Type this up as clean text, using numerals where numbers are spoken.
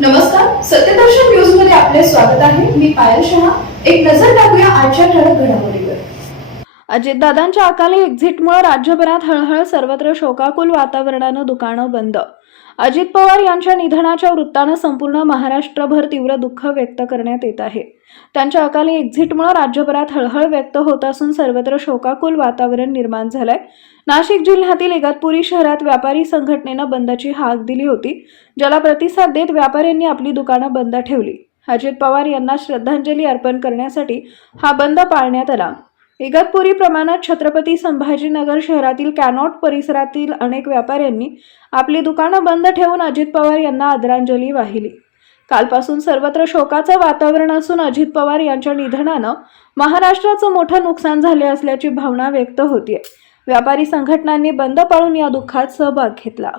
नमस्कार, सत्यदर्शन न्यूज मध्ये आपले स्वागत आहे. मी पायल शहा. एक नजर टाकूया आजच्या ठळक घडामोडीवर. अजितदादांच्या अकाली एक्झिटमुळे राज्यभरात हळहळ, सर्वत्र शोकाकुल वातावरणानं दुकानं बंद. अजित पवार यांच्या निधनाच्या वृत्तानं संपूर्ण महाराष्ट्रभर तीव्र दुःख व्यक्त करण्यात येत आहे. त्यांच्या अकाली एक्झिटमुळे राज्यभरात हळहळ व्यक्त होत असून सर्वत्र शोकाकुल वातावरण निर्माण झालंय. नाशिक जिल्ह्यातील इगतपुरी शहरात व्यापारी संघटनेनं बंदची हाक दिली होती, ज्याला प्रतिसाद देत व्यापाऱ्यांनी आपली दुकानं बंद ठेवली. अजित पवार यांना श्रद्धांजली अर्पण करण्यासाठी हा बंद पाळण्यात आला. इगतपुरी प्रमाणात छत्रपती संभाजीनगर शहरातील कॅनॉट परिसरातील अनेक व्यापाऱ्यांनी आपली दुकानं बंद ठेवून अजित पवार यांना आदरांजली वाहिली. कालपासून सर्वत्र शोकाचं वातावरण असून अजित पवार यांच्या निधनानं महाराष्ट्राचं मोठं नुकसान झाले असल्याची भावना व्यक्त होतीये. व्यापारी संघटनांनी बंद पाळून या दुःखात सहभाग घेतला.